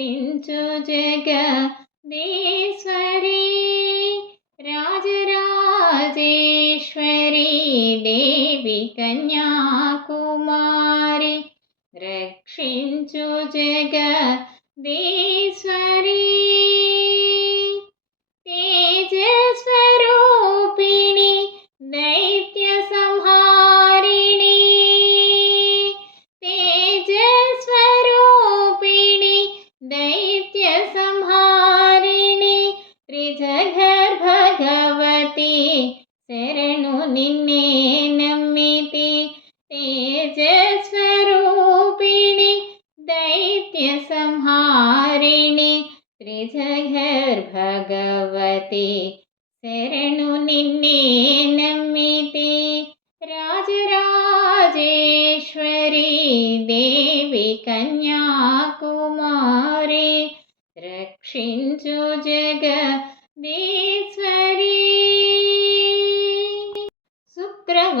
రక్షించు జగదీశ్వరి రాజరాజేశ్వరి దేవి కన్యాకుమారి రక్షించు జగదీశ్వరీ. శరణు నిన్నే నమ్మితి తేజస్వరూపిణి దైత్య సంహారిణి త్రిజగర్ భగవతి శరణు నిన్నే నమ్మితి రాజరాజేశ్వరి దేవి కన్యాకుమారి రక్షించు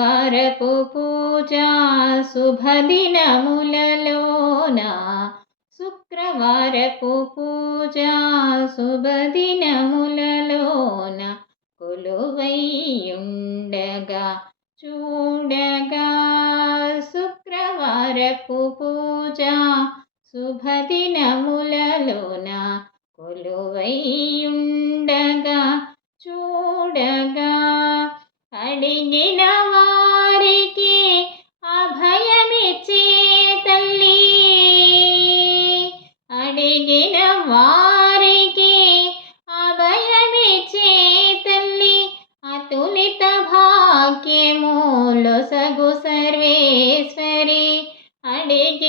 వరపు శుక్రవారపు పూజ శుభదినములలోన. శుక్రవారపు పూజ శుభదినములలోన. కొలువైయుండగా చూడగా శుక్రవారపు పూజ శుభదినములలోన. కొలువైయుండగా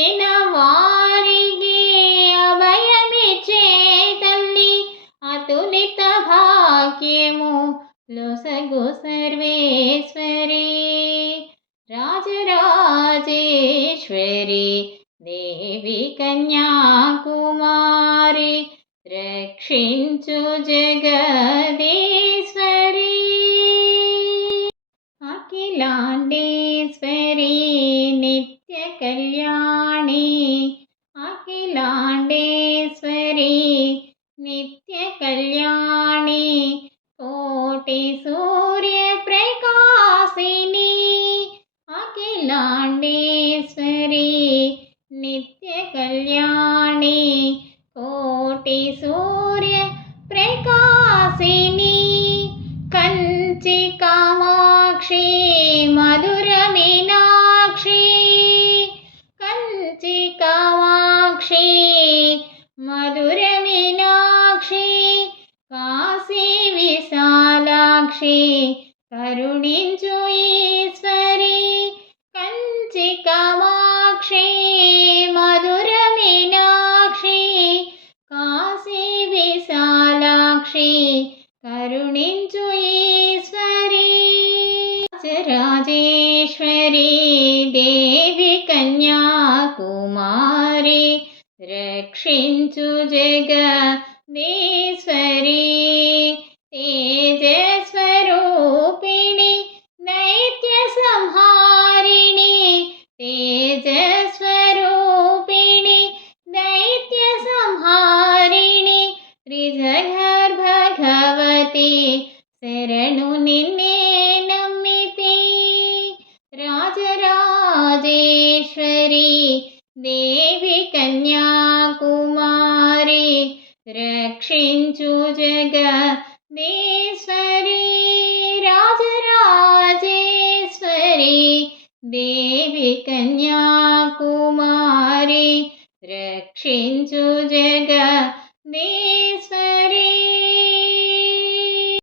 అడిగిన వారికి అభయమిచ్చే తల్లి అతులిత భాగ్యము లొసగు సర్వేశ్వరి. రాజరాజేశ్వరి దేవి కన్యాకుమారి రక్షించు జగదీశ్వరి. అఖిలాండేశ్వరి అఖిలాండేశ్వరి నిత్య కళ్యాణి కోటి సూర్య ప్రకాశిని కంచి కామాక్షి మధుర మీనాక్షి కంచి కామాక్షి మధుర మీనాక్షి కాశీ విశాలాక్షి కరుణించు ఈ राजेश्वरी देवि कन्याकुमारी रक्षिञ्चु जगदीश्वरी ते రాజరాజేశ్వరి దేవి కన్యాకుమారి రక్షించు జగదీశ్వరి రాజరాజేశ్వరి దేవి కన్యాకుమారి రక్షించు జగ